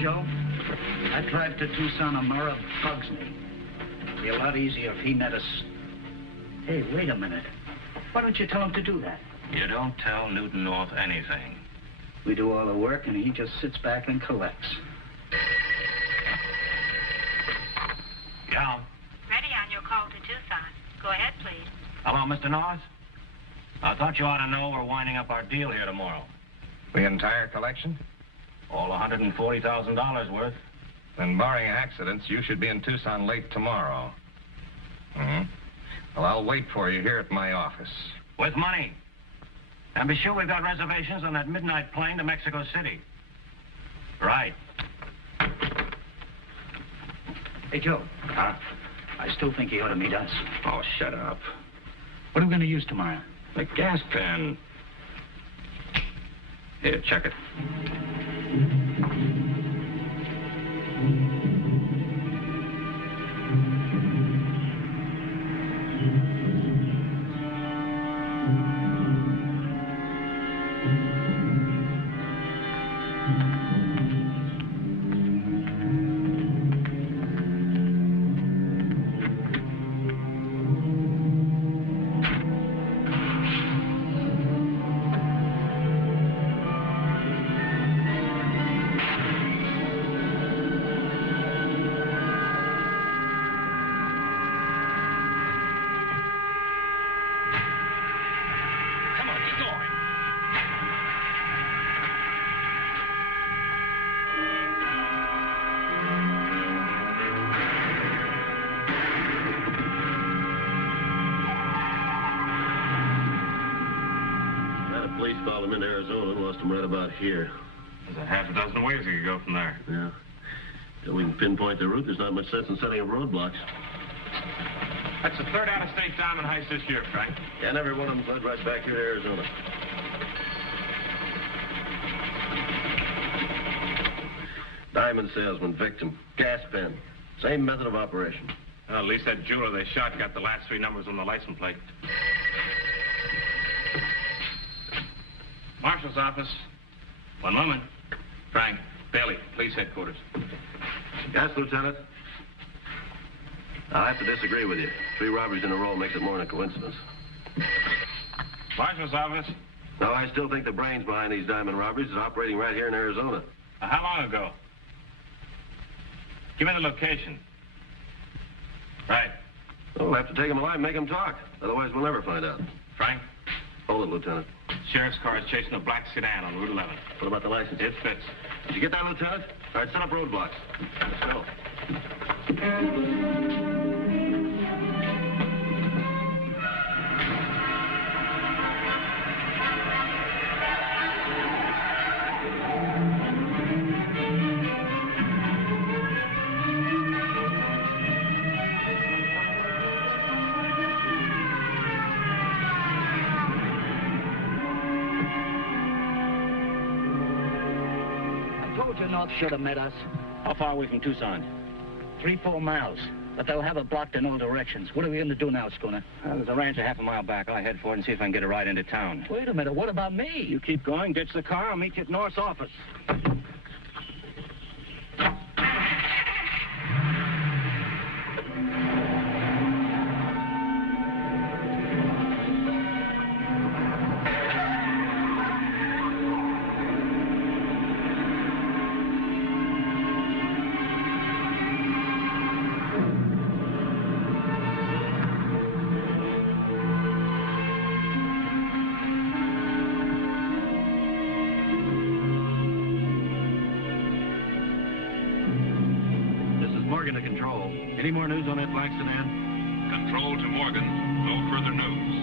Joe? That drive to Tucson or Murrah bugs me. It'd be a lot easier if he met us. Hey, wait a minute. Why don't you tell him to do that? You don't tell Newton North anything. We do all the work, and he just sits back and collects. Yeah? Ready on your call to Tucson. Go ahead, please. Hello, Mr. North? I thought you ought to know we're winding up our deal here tomorrow. The entire collection? All $140,000 worth. Then, barring accidents, you should be in Tucson late tomorrow. Mm-hmm. Well, I'll wait for you here at my office. With money. And be sure we've got reservations on that midnight plane to Mexico City. Right. Hey, Joe. Huh? I still think he ought to meet us. Oh, shut up. What are we going to use tomorrow? The gas pen. Here, check it. Called him into Arizona and lost him right about here. There's a half a dozen ways you could go from there. Yeah. Till we can pinpoint the route, there's not much sense in setting up roadblocks. That's the third out-of-state diamond heist this year, Frank. Yeah, and every one of them led right back here to Arizona. Diamond salesman, victim, gas pen. Same method of operation. Well, at least that jeweler they shot got the last 3 numbers on the license plate. Marshal's office. One moment. Frank, Bailey, police headquarters. Yes, Lieutenant? I have to disagree with you. 3 robberies in a row makes it more than a coincidence. Marshal's office. No, I still think the brains behind these diamond robberies is operating right here in Arizona. How long ago? Give me the location. Right. Well, we'll have to take him alive and make him talk. Otherwise, we'll never find out. Frank? Hold it, Lieutenant. Sheriff's car is chasing a black sedan on Route 11. What about the license? It fits. Did you get that, Lieutenant? All right, set up roadblocks. Let's go. North should have met us. How far away from Tucson? 3-4 miles. But they'll have it blocked in all directions. What are we going to do now, Schooner? There's a ranch a half a mile back. I'll head for it and see if I can get a ride into town. Wait a minute. What about me? You keep going, ditch the car. I'll meet you at North's office. Any more news on that black sedan? Control to Morgan. No further news.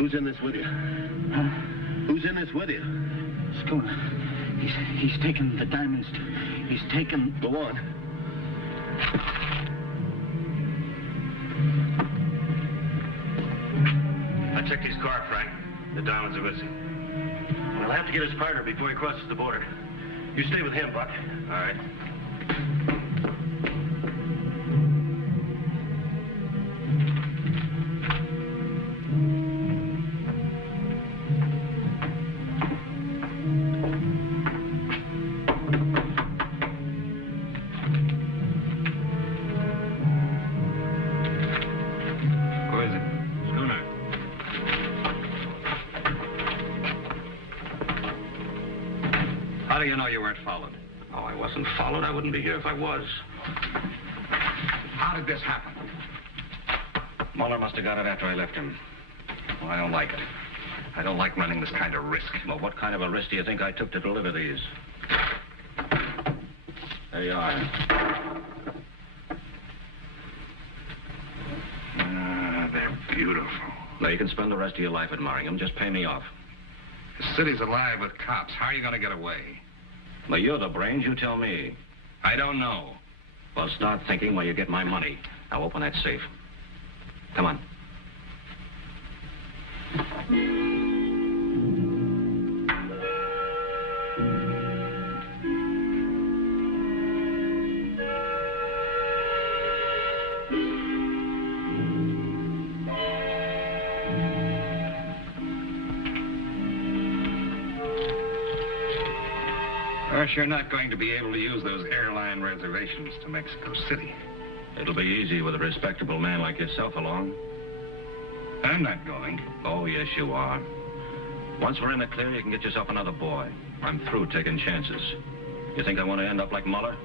Who's in this with you? Who's in this with you? Schooner. He's taken the diamonds. He's taken... Go on. I checked his car, Frank. The diamonds are missing. We'll have to get his partner before he crosses the border. You stay with him, Buck. All right. How do you know you weren't followed? Oh, I wasn't followed. I wouldn't be here if I was. How did this happen? Muller must have got it after I left him. Well, I don't like it. I don't like running this kind of risk. Well, what kind of a risk do you think I took to deliver these? There you are. They're beautiful. Now, you can spend the rest of your life admiring them. Just pay me off. The city's alive with cops. How are you going to get away? Well, you're the brains. You tell me. I don't know. Well, start thinking while you get my money. Now, open that safe. Come on. Of course, you're not going to be able to use those airline reservations to Mexico City. It'll be easy with a respectable man like yourself along. I'm not going. Oh, yes, you are. Once we're in the clear, you can get yourself another boy. I'm through taking chances. You think I want to end up like Muller?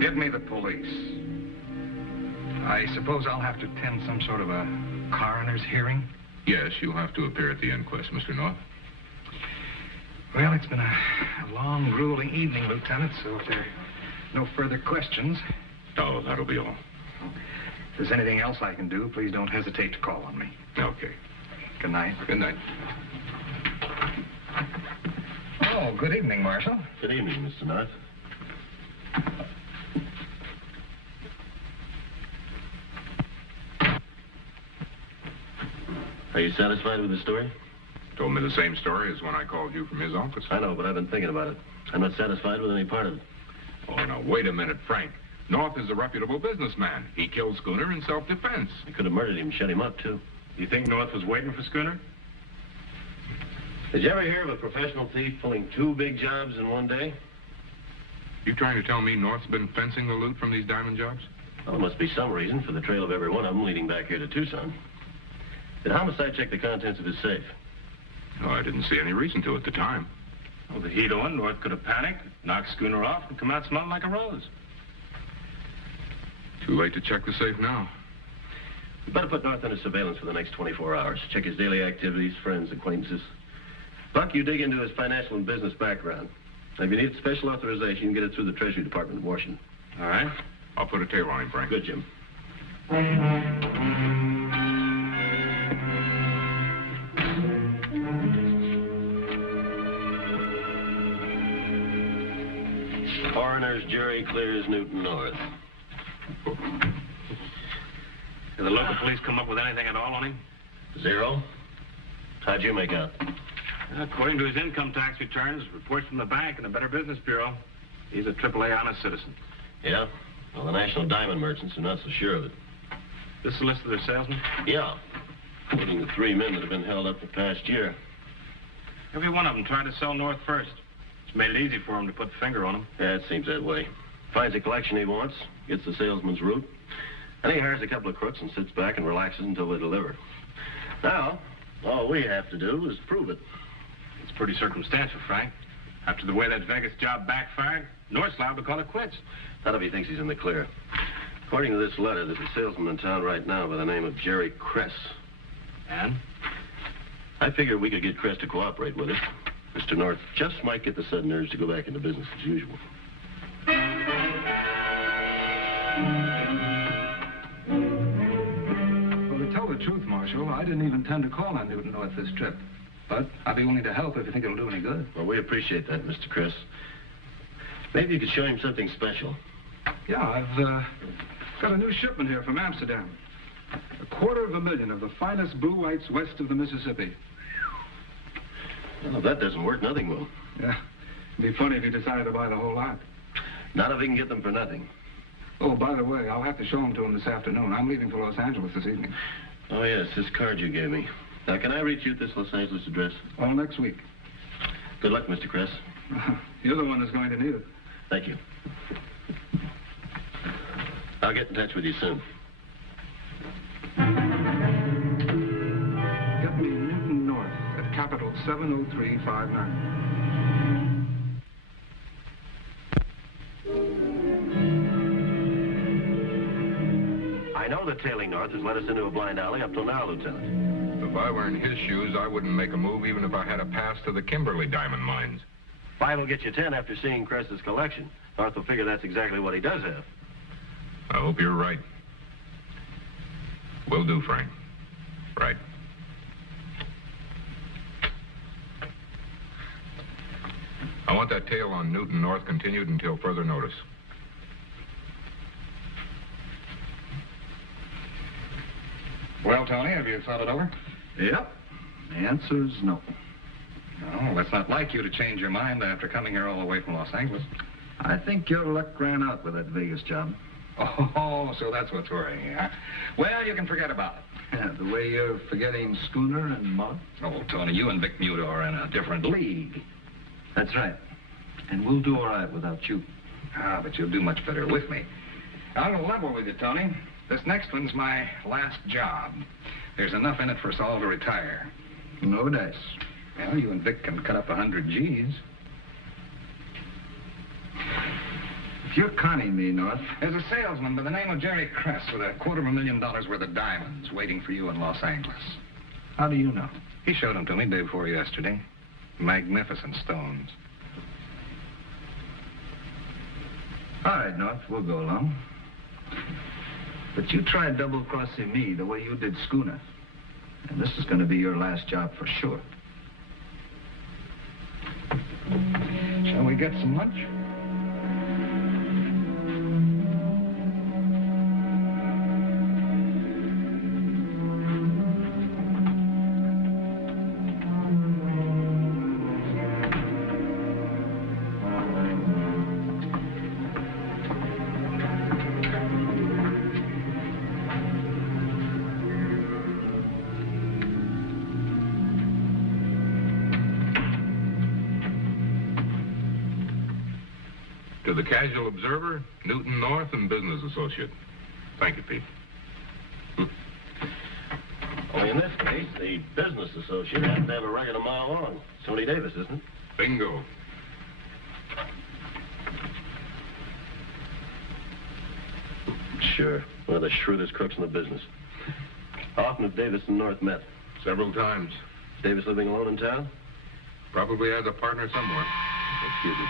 Give me the police. I suppose I'll have to attend some sort of a coroner's hearing? Yes, you'll have to appear at the inquest, Mr. North. Well, it's been a long, grueling evening, Lieutenant, so if there are no further questions... Oh, that'll be all. If there's anything else I can do, please don't hesitate to call on me. Okay. Good night. Good night. Oh, good evening, Marshal. Good evening, Mr. North. Are you satisfied with the story? Told me the same story as when I called you from his office. I know, but I've been thinking about it. I'm not satisfied with any part of it. Oh, now, wait a minute, Frank. North is a reputable businessman. He killed Schooner in self-defense. I could have murdered him and shut him up, too. You think North was waiting for Schooner? Did you ever hear of a professional thief pulling 2 big jobs in one day? You trying to tell me North's been fencing the loot from these diamond jobs? Well, there must be some reason for the trail of every one of them leading back here to Tucson. Did Homicide check the contents of his safe? No, I didn't see any reason to at the time. Well, the heat on, North could have panicked, knocked Schooner off, and come out smelling like a rose. Too late to check the safe now. We better put North under surveillance for the next 24 hours. Check his daily activities, friends, acquaintances. Buck, you dig into his financial and business background. Now, if you need special authorization, you can get it through the Treasury Department in Washington. All right. I'll put a tail on him, Frank. Good, Jim. Coroner's jury clears Newton North. Did the local police come up with anything at all on him? 0. How'd you make out? According to his income tax returns, reports from the bank and the Better Business Bureau, he's a AAA honest citizen. Yeah? Well, the national diamond merchants are not so sure of it. This is a list of their salesmen? Yeah. Including the 3 men that have been held up the past year. Every one of them tried to sell North first. It's made it easy for him to put the finger on him. Yeah, it seems that way. Finds a collection he wants, gets the salesman's route, and he hires a couple of crooks and sits back and relaxes until they deliver. Now, all we have to do is prove it. It's pretty circumstantial, Frank. After the way that Vegas job backfired, North's liable to call it quits. Not if he thinks he's in the clear. According to this letter, there's a salesman in town right now by the name of Jerry Kress. And? I figured we could get Kress to cooperate with us. Mr. North just might get the sudden urge to go back into business as usual. Well, to tell the truth, Marshal, I didn't even intend to call on Newton North this trip. But I'd be willing to help if you think it'll do any good. Well, we appreciate that, Mr. Kress. Maybe you could show him something special. Yeah, I've got a new shipment here from Amsterdam. 250,000 of the finest blue whites west of the Mississippi. Well, if that doesn't work, nothing will. Yeah, it'd be funny if you decided to buy the whole lot. Not if we can get them for nothing. Oh, by the way, I'll have to show them to him this afternoon. I'm leaving for Los Angeles this evening. Oh, yes, this card you gave me. Now, can I reach you at this Los Angeles address? All next week. Good luck, Mr. Kress. You're the one who's going to need it. Thank you. I'll get in touch with you soon. Get me Newton North at capital 70359. I know that tailing north has led us into a blind alley up till now, Lieutenant. If I were in his shoes, I wouldn't make a move even if I had a pass to the Kimberly diamond mines. 5 will get you 10 after seeing Kress's collection. North will figure that's exactly what he does have. I hope you're right. Will do, Frank. Right. I want that tale on Newton North continued until further notice. Well, Tony, have you thought it over? Yep. The answer's no. No, it's not like you to change your mind after coming here all the way from Los Angeles. I think your luck ran out with that Vegas job. Oh, so that's what's worrying you, huh? Well, you can forget about it. Yeah, the way you're forgetting Schooner and Mort. Oh, Tony, you and Vic Muto are in a different league. That's right. And we'll do all right without you. Ah, but you'll do much better with me. I'll level with you, Tony. This next one's my last job. There's enough in it for us all to retire. No dice. Well, you and Vic can cut up 100 G's. If you're conning me, North... There's a salesman by the name of Jerry Kress with $250,000 worth of diamonds waiting for you in Los Angeles. How do you know? He showed them to me day before yesterday. Magnificent stones. All right, North, we'll go along. But you tried double-crossing me the way you did Schooner. And this is going to be your last job for sure. Shall we get some lunch? To the casual observer, Newton North and business associate. Thank you, Pete. Only in this case, the business associate happened to have a record a mile long. Tony Davis, isn't it? Bingo. Sure. One of the shrewdest crooks in the business. How often have Davis and North met? Several times. Is Davis living alone in town? Probably has a partner somewhere. Excuse me.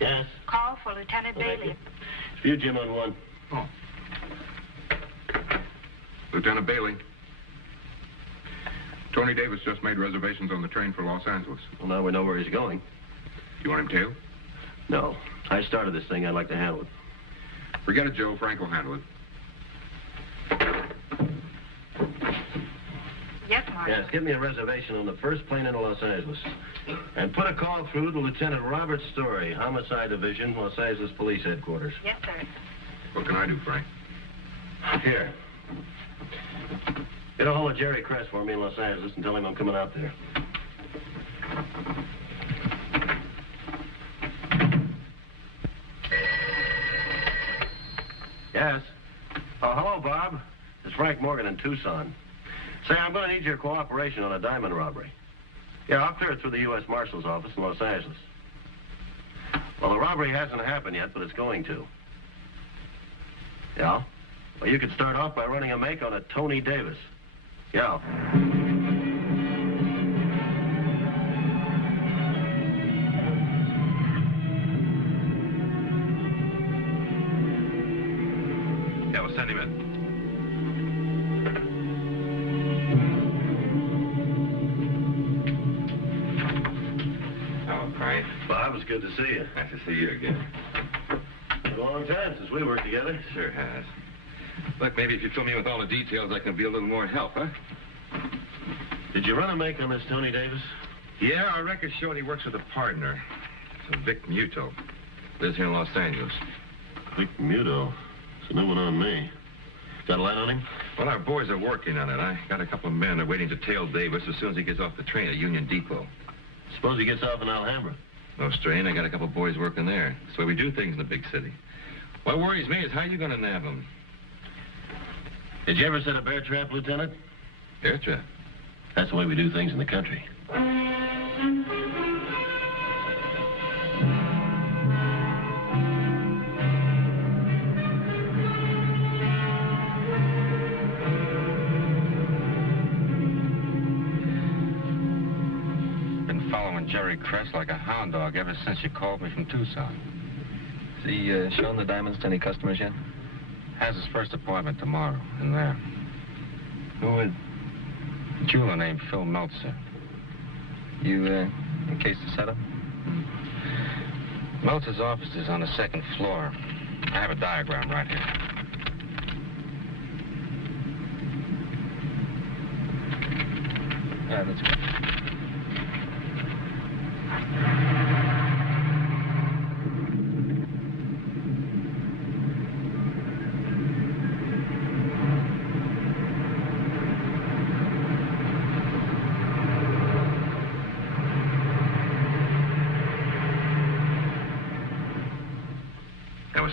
Yes? Call for Lieutenant Bailey. It's for you, Jim, on 1. Oh. Lieutenant Bailey. Tony Davis just made reservations on the train for Los Angeles. Well, now we know where he's going. You want him tailed? No. I started this thing. I'd like to handle it. Forget it, Joe. Frank will handle it. Yes, Marshal. Yes, give me a reservation on the first plane into Los Angeles. And put a call through to Lieutenant Robert Story, Homicide Division, Los Angeles Police Headquarters. Yes, sir. What can I do, Frank? Here. Get a hold of Jerry Kress for me in Los Angeles and tell him I'm coming out there. Yes? Oh, hello, Bob. It's Frank Morgan in Tucson. Say, I'm going to need your cooperation on a diamond robbery. Yeah, I'll clear it through the U.S. Marshal's office in Los Angeles. Well, the robbery hasn't happened yet, but it's going to. Yeah? Well, you could start off by running a make on a Tony Davis. Yeah. Yeah, we'll send him in. Hello, Price. Bob, it's good to see you. Nice to see you again. It's a long time since we worked together. Sure has. Look, maybe if you fill me with all the details, I can be a little more help, huh? Did you run a make on this Tony Davis? Yeah, our records showed he works with a partner. It's a Vic Muto. Lives here in Los Angeles. Vic Muto. It's a new one on me. Got a line on him? Well, our boys are working on it. I got a couple of men are waiting to tail Davis as soon as he gets off the train at Union Depot. Suppose he gets off in Alhambra. No strain. I got a couple of boys working there. That's the way we do things in the big city. What worries me is how you going to nab him. Did you ever set a bear trap, Lieutenant? Bear trap? That's the way we do things in the country. Been following Jerry Kress like a hound dog ever since you called me from Tucson. Has he shown the diamonds to any customers yet? Has his first appointment tomorrow in there. Who would? A jeweler named Phil Meltzer. You, in case the setup? Meltzer's office is on the second floor. I have a diagram right here. Yeah, that's good.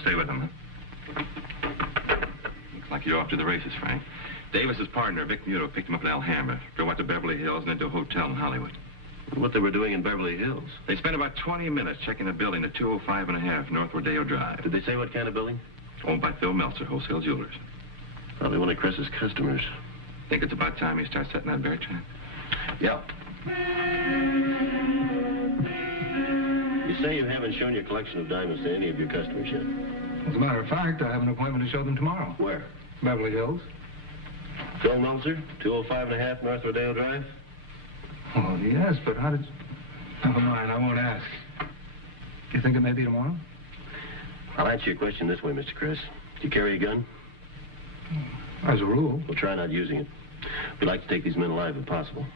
Stay with him, huh? Looks like you're off to the races, Frank. Davis's partner, Vic Muto, picked him up in Alhambra, drove out to Beverly Hills and into a hotel in Hollywood. What they were doing in Beverly Hills? They spent about 20 minutes checking a building at 205 and a half North Rodeo Drive. Did they say what kind of building? Owned by Phil Meltzer, wholesale jewelers. Probably one of Chris's customers. Think it's about time he starts setting that bear trap? Yeah. You say you haven't shown your collection of diamonds to any of your customers yet. As a matter of fact, I have an appointment to show them tomorrow. Where? Beverly Hills. Phil Meltzer, 205 and a half North Rodeo Drive? Oh, yes, but how did... Never mind, I won't ask. You think it may be tomorrow? I'll answer your question this way, Mr. Chris. Do you carry a gun? As a rule. Well, try not using it. We'd like to take these men alive if possible.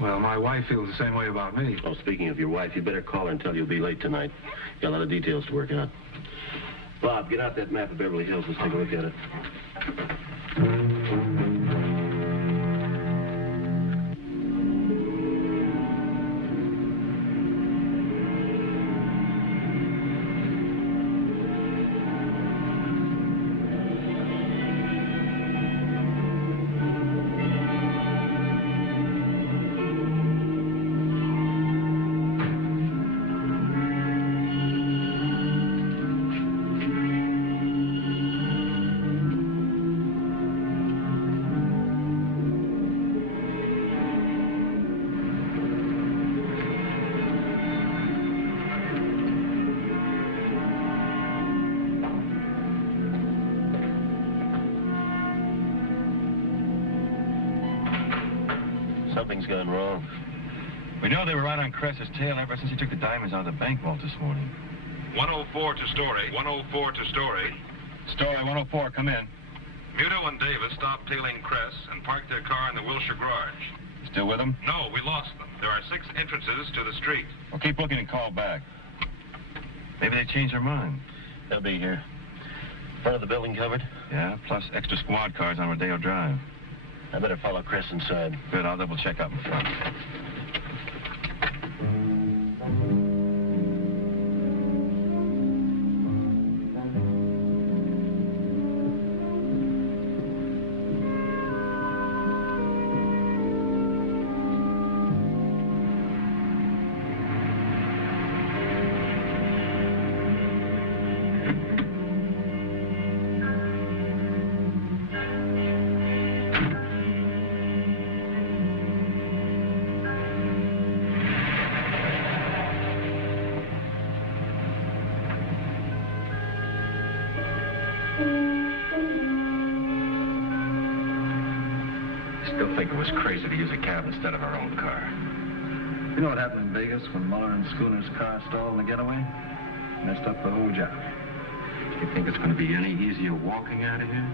Well, my wife feels the same way about me. Oh, speaking of your wife, you better call her and tell her you'll be late tonight. Got a lot of details to work out. Bob, get out that map of Beverly Hills. Let's take a look at it. Something's gone wrong. We know they were right on Kress's tail ever since he took the diamonds out of the bank vault this morning. 104 to Story. 104 to Story. Story 104, come in. Muto and Davis stopped tailing Kress and parked their car in the Wilshire garage. Still with him? No, we lost them. There are 6 entrances to the street. Well, keep looking and call back. Maybe they changed their mind. They'll be here. Front of the building covered? Yeah, plus extra squad cars on Rodeo Drive. I better follow Chris inside. Good, I'll double check up in front. think it was crazy to use a cab instead of our own car. You know what happened in Vegas when Muller and Schooner's car stalled in the getaway? Messed up the whole job. You think it's going to be any easier walking out of here?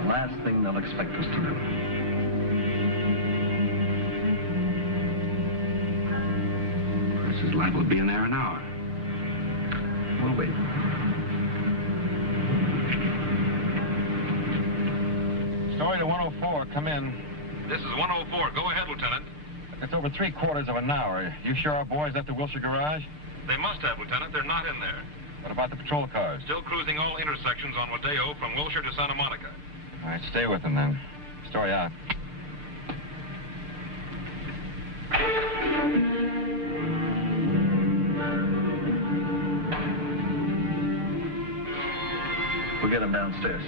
The last thing they'll expect us to do. Chris is liable to be in there an hour. We'll wait. Story to 104, come in. This is 104. Go ahead, Lieutenant. It's over 3/4 of an hour. You sure our boys left the Wilshire garage? They must have, Lieutenant. They're not in there. What about the patrol cars? Still cruising all intersections on Rodeo from Wilshire to Santa Monica. All right, stay with them then. Story out. We'll get them downstairs.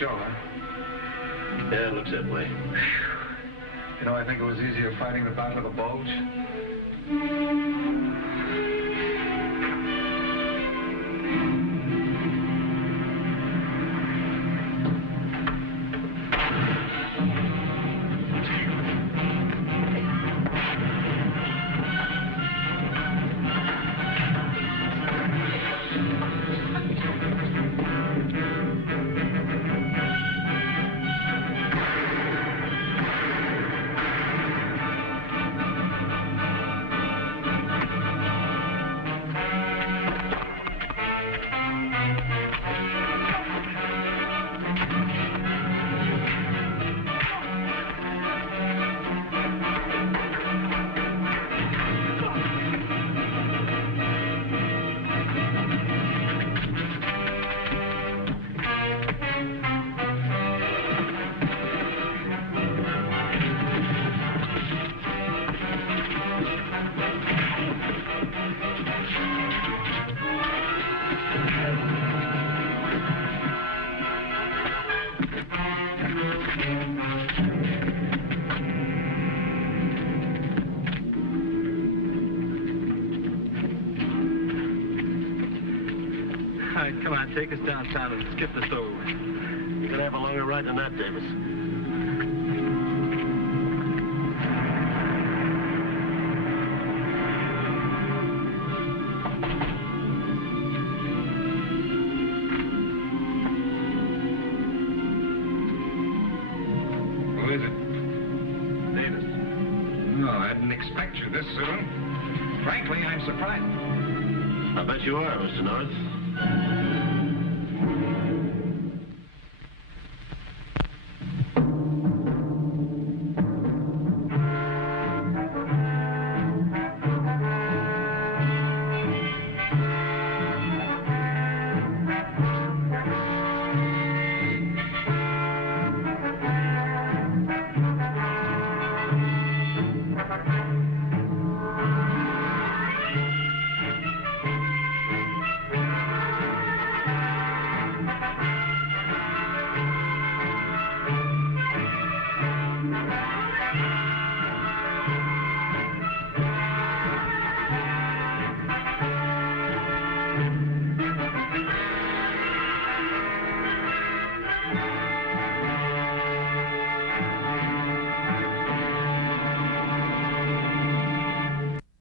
Show, huh? Yeah, it looks that way. You know, I think it was easier fighting the Battle of the Bulge. Come on, take us downtown and skip the stowaway. You're gonna have a longer ride than that, Davis. Who is it? Davis. No, I didn't expect you this soon. Frankly, I'm surprised. I bet you are, Mr. North.